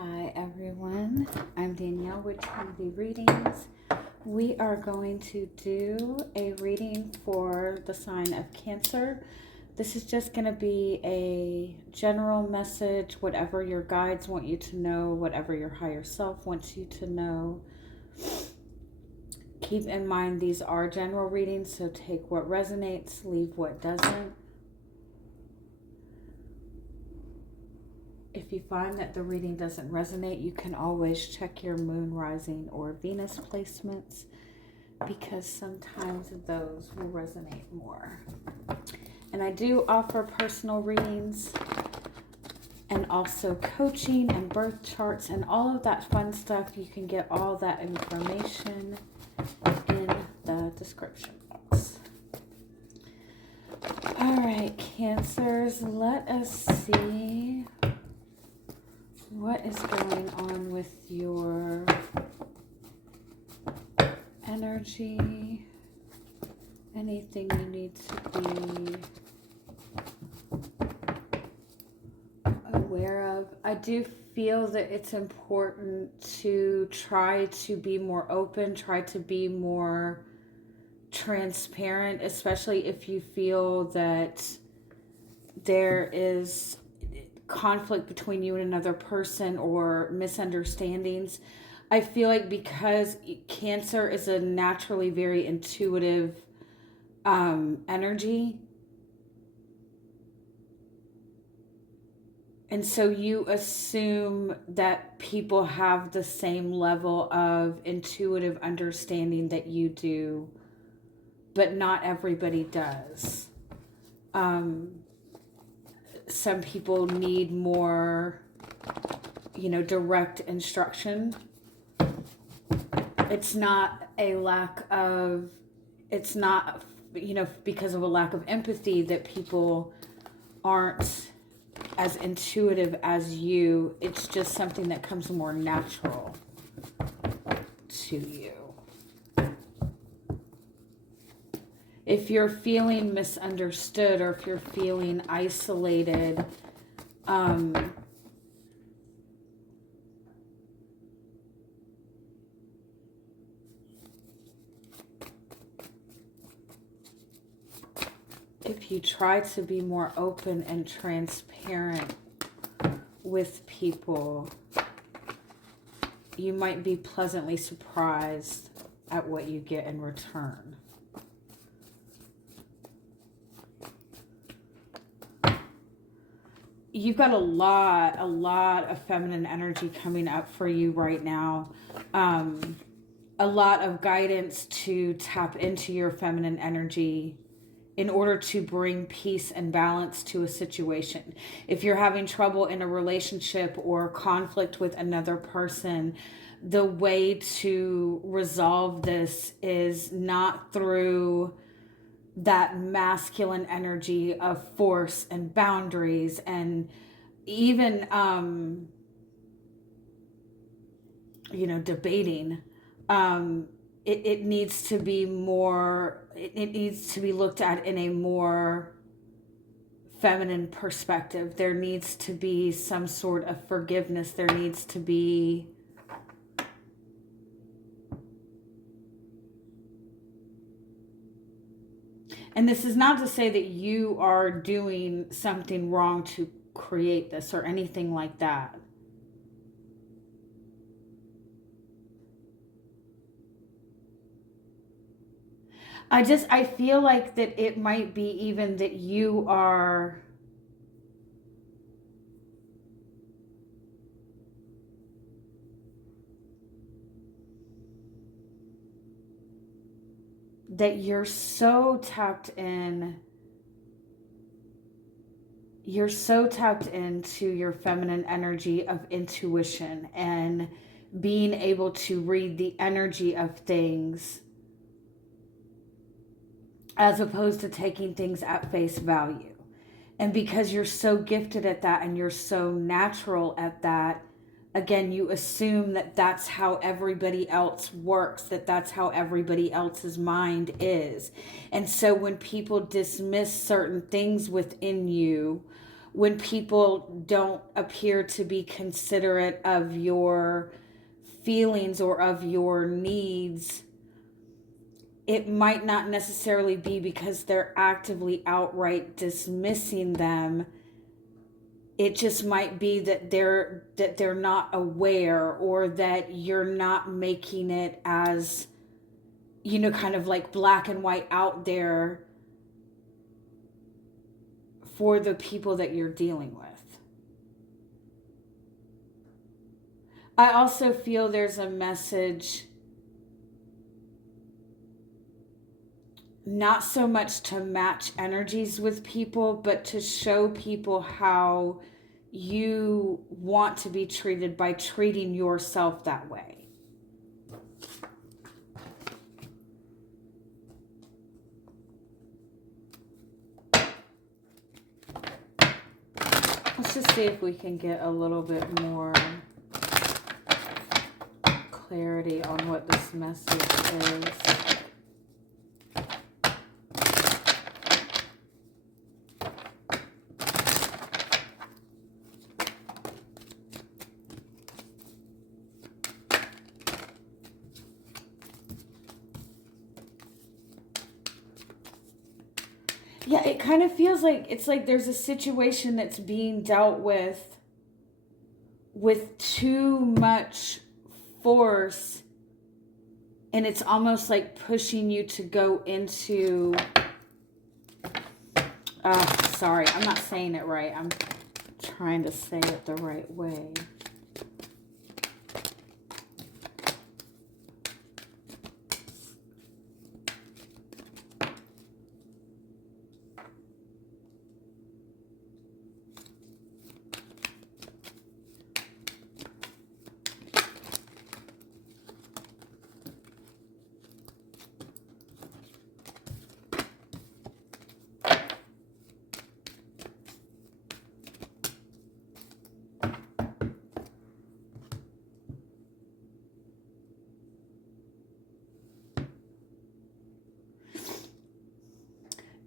Hi everyone, I'm Danielle with Trinity Readings. We are going to do a reading for the sign of Cancer. This is just going to be a general message, whatever your guides want you to know, whatever your higher self wants you to know. Keep in mind these are general readings, so take what resonates, leave what doesn't. If you find that the reading doesn't resonate, you can always check your moon, rising, or Venus placements, because sometimes those will resonate more. And I do offer personal readings and also coaching and birth charts and all of that fun stuff. You can get all that information in the description box. All right, Cancers, let us see what is going on with your energy. Anything you need to be aware of. I do feel that it's important to try to be more open, try to be more transparent, especially if you feel that there is conflict between you and another person or misunderstandings. I feel like because Cancer is a naturally very intuitive energy, and so you assume that people have the same level of intuitive understanding that you do, but not everybody does. Some people need more, direct instruction. It's not a lack of, it's not, because of a lack of empathy that people aren't as intuitive as you. It's just something that comes more natural to you. If you're feeling misunderstood or if you're feeling isolated, if you try to be more open and transparent with people, you might be pleasantly surprised at what you get in return. You've got a lot of feminine energy coming up for you right now. A lot of guidance to tap into your feminine energy in order to bring peace and balance to a situation. If you're having trouble in a relationship or conflict with another person, the way to resolve this is not through that masculine energy of force and boundaries and even debating. It needs to be more, it needs to be looked at in a more feminine perspective. There needs to be some sort of forgiveness. There needs to be and this is not to say that you are doing something wrong to create this or anything like that. I feel like that it might be even that you are that you're so tapped in. You're so tapped into your feminine energy of intuition and being able to read the energy of things as opposed to taking things at face value. And because you're so gifted at that and you're so natural at that, again, you assume that that's how everybody else works, that that's how everybody else's mind is. And so when people dismiss certain things within you when people don't appear to be considerate of your feelings or of your needs, it might not necessarily be because they're actively outright dismissing them. It just might be that they're not aware, or that you're not making it as, you know, kind of like black and white out there for the people that you're dealing with. I also feel there's a message, not so much to match energies with people, but to show people how you want to be treated by treating yourself that way. Let's just see if we can get a little bit more clarity on what this message is. Yeah, it kind of feels like it's like there's a situation that's being dealt with too much force, and it's almost like pushing you to go into, sorry, I'm not saying it right. I'm trying to say it the right way.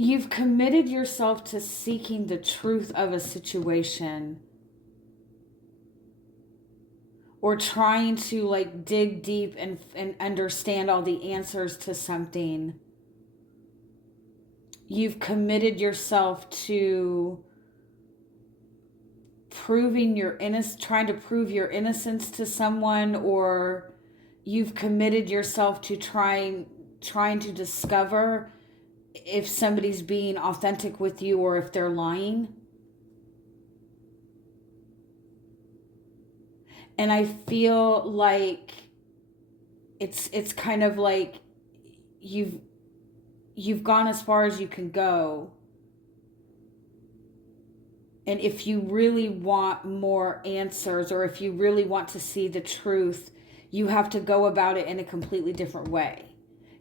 You've committed yourself to seeking the truth of a situation, or trying to like dig deep and understand all the answers to something. You've committed yourself to proving trying to prove your innocence to someone, or you've committed yourself to trying to discover if somebody's being authentic with you or if they're lying. And I feel like it's kind of like you've gone as far as you can go. And if you really want more answers, or if you really want to see the truth, you have to go about it in a completely different way.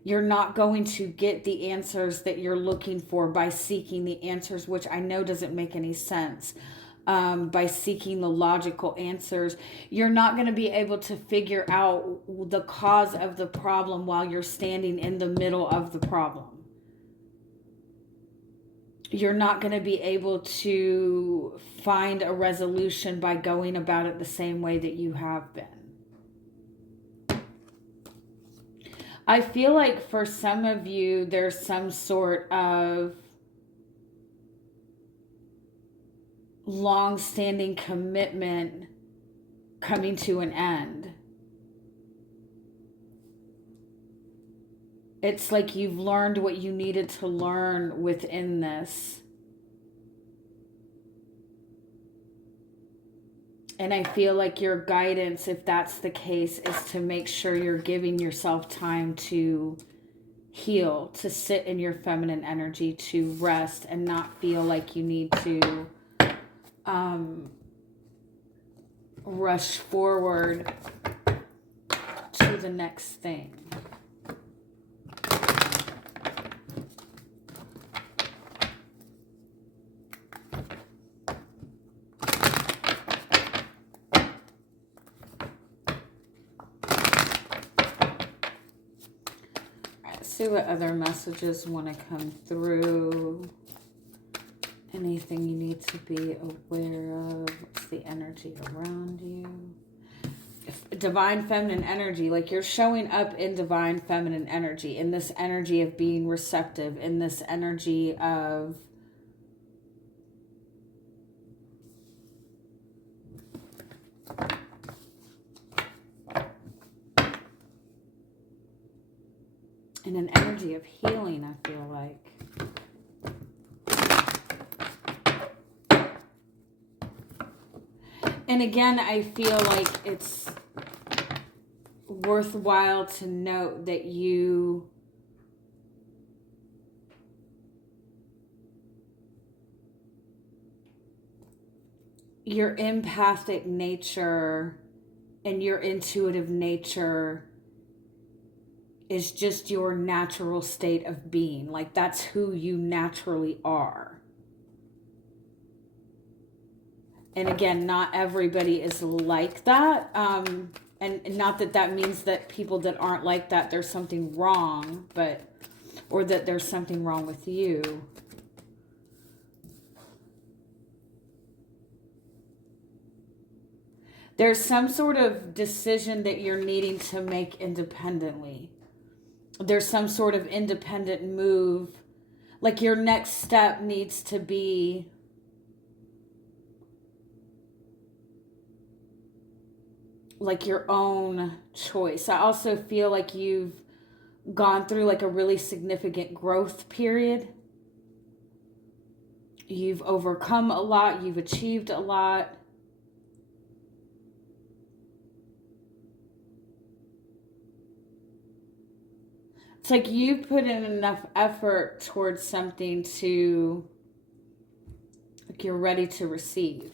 You're not going to get the answers that you're looking for by seeking the answers, which I know doesn't make any sense. By seeking the logical answers, you're not going to be able to figure out the cause of the problem while you're standing in the middle of the problem. You're not going to be able to find a resolution by going about it the same way that you have been. I feel like for some of you, there's some sort of long-standing commitment coming to an end. It's like you've learned what you needed to learn within this. And I feel like your guidance, if that's the case, is to make sure you're giving yourself time to heal, to sit in your feminine energy, to rest, and not feel like you need to rush forward to the next thing. See what other messages want to come through Anything you need to be aware of? What's the energy around you? Divine feminine energy, like you're showing up in divine feminine energy, in this energy of being receptive, in this energy of in an energy of healing, I feel like. And again, I feel like it's worthwhile to note that your empathic nature and your intuitive nature is just your natural state of being. Like that's who you naturally are. And again, not everybody is like that. And not that that means that people that aren't like that, there's something wrong, or that there's something wrong with you. There's some sort of decision that you're needing to make independently. There's some sort of independent move. Like your next step needs to be like your own choice. I also feel like you've gone through like a really significant growth period. You've overcome a lot. You've achieved a lot. It's like you put in enough effort towards something to, like you're ready to receive.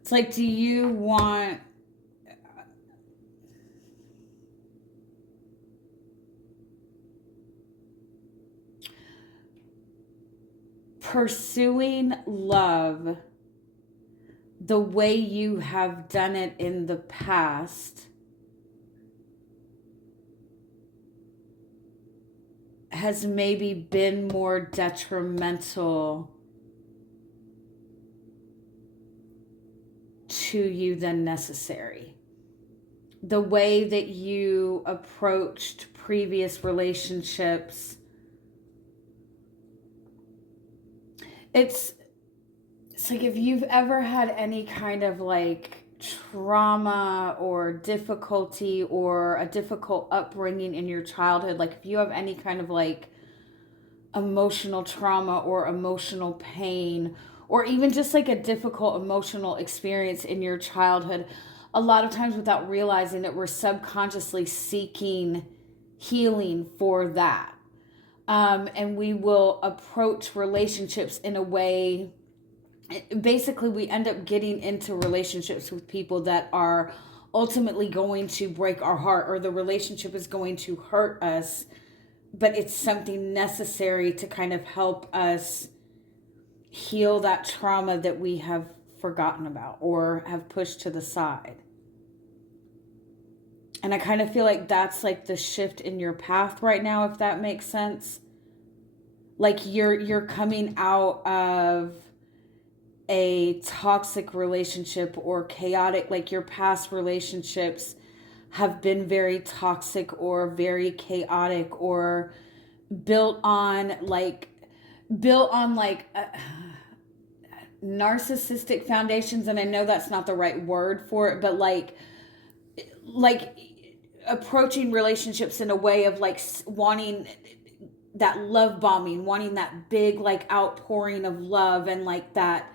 It's like, do you want pursuing love the way you have done it in the past has maybe been more detrimental to you than necessary. The way that you approached previous relationships, it's like if you've ever had any kind of like trauma or difficulty or a difficult upbringing in your childhood, like if you have any kind of like emotional trauma or emotional pain, or even just like a difficult emotional experience in your childhood, a lot of times without realizing that we're subconsciously seeking healing for that. And we will approach relationships in a way, basically we end up getting into relationships with people that are ultimately going to break our heart, or the relationship is going to hurt us, but it's something necessary to kind of help us heal that trauma that we have forgotten about or have pushed to the side. And I kind of feel like that's like the shift in your path right now, if that makes sense. Like you're coming out of a toxic relationship or chaotic, like your past relationships have been very toxic or very chaotic or built on narcissistic foundations. And I know that's not the right word for it, but like approaching relationships in a way of like wanting that love bombing, wanting that big like outpouring of love, and like that,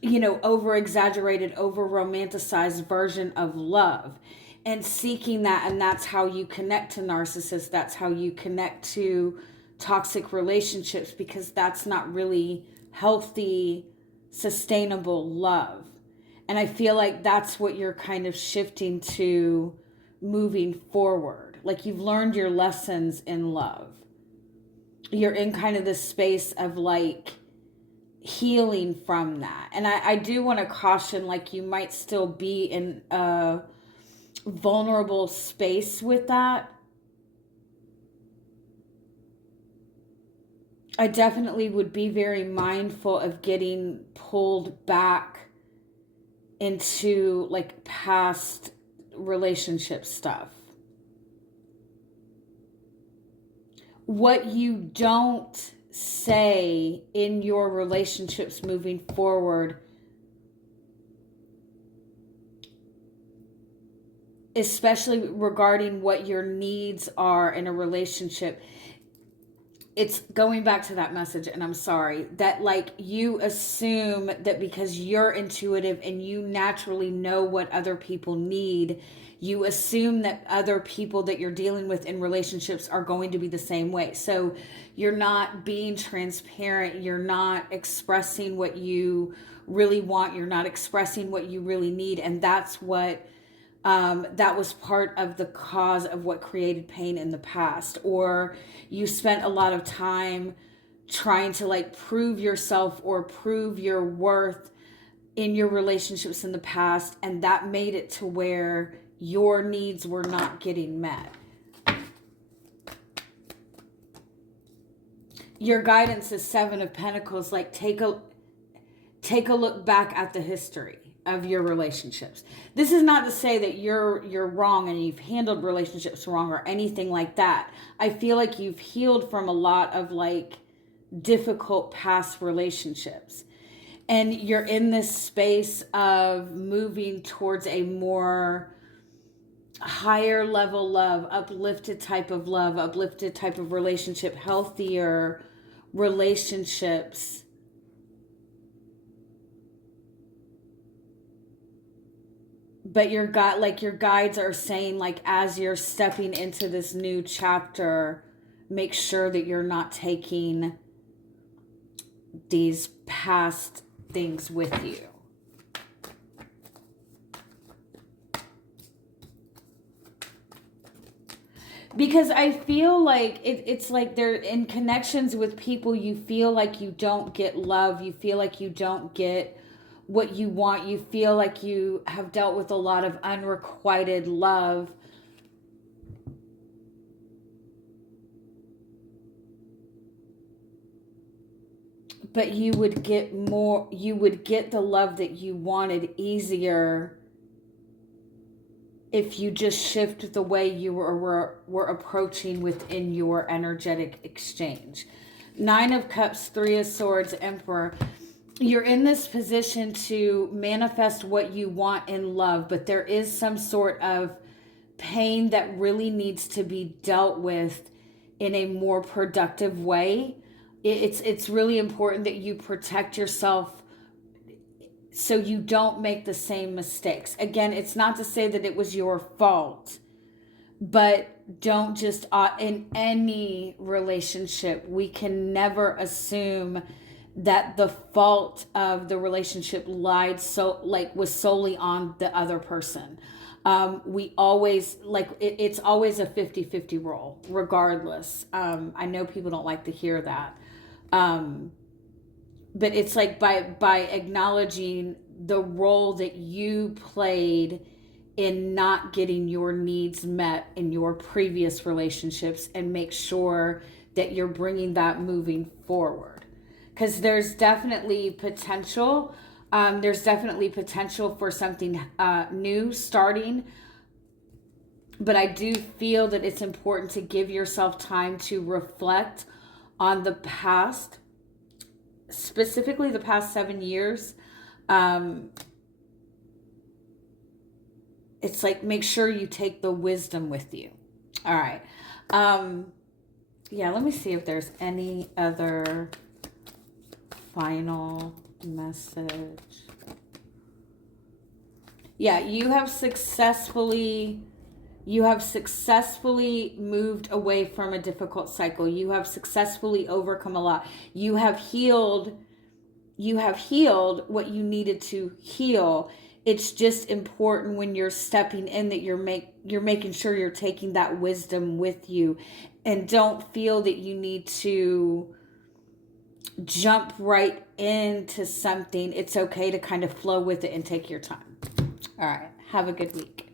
you know, over exaggerated, over romanticized version of love, and seeking that. And that's how you connect to narcissists. That's how you connect to toxic relationships, because that's not really healthy, sustainable love. And I feel like that's what you're kind of shifting to moving forward. Like you've learned your lessons in love. You're in kind of this space of like healing from that. And I do want to caution, like, you might still be in a vulnerable space with that. I definitely would be very mindful of getting pulled back into like past relationship stuff. What you don't say in your relationships moving forward, especially regarding what your needs are in a relationship, it's going back to that message, and I'm sorry, that like you assume that because you're intuitive and you naturally know what other people need, you assume that other people that you're dealing with in relationships are going to be the same way. So you're not being transparent. You're not expressing what you really want. You're not expressing what you really need. And that's what, that was part of the cause of what created pain in the past. Or you spent a lot of time trying to like prove yourself or prove your worth in your relationships in the past, and that made it to where your needs were not getting met. Your guidance is Seven of Pentacles. Like take a look back at the history of your relationships. This is not to say that you're wrong and you've handled relationships wrong or anything like that. I feel like you've healed from a lot of like difficult past relationships. And you're in this space of moving towards a more higher level love, uplifted type of love, uplifted type of relationship, healthier relationships. But your guides are saying, like, as you're stepping into this new chapter, make sure that you're not taking these past things with you. Because I feel like it's like they're in connections with people, you feel like you don't get love, you feel like you don't get what you want, you feel like you have dealt with a lot of unrequited love. But you would get more, you would get the love that you wanted easier if you just shift the way you were approaching within your energetic exchange. Nine of Cups, Three of Swords, Emperor. You're in this position to manifest what you want in love, but there is some sort of pain that really needs to be dealt with in a more productive way. It's really important that you protect yourself so you don't make the same mistakes. Again, it's not to say that it was your fault, but don't just, in any relationship, we can never assume that the fault of the relationship was solely on the other person. We always, it's always a 50-50 role, regardless. I know people don't like to hear that. But it's like by acknowledging the role that you played in not getting your needs met in your previous relationships, and make sure that you're bringing that moving forward. Because there's definitely potential. There's definitely potential for something new starting. But I do feel that it's important to give yourself time to reflect on the past, specifically the past 7 years. It's like, make sure you take the wisdom with you. All right. Yeah, let me see if there's any other final message. Yeah, you have successfully moved away from a difficult cycle. You have successfully overcome a lot. You have healed what you needed to heal. It's just important when you're stepping in that you're making sure you're taking that wisdom with you, and don't feel that you need to jump right into something. It's okay to kind of flow with it and take your time. All right. Have a good week.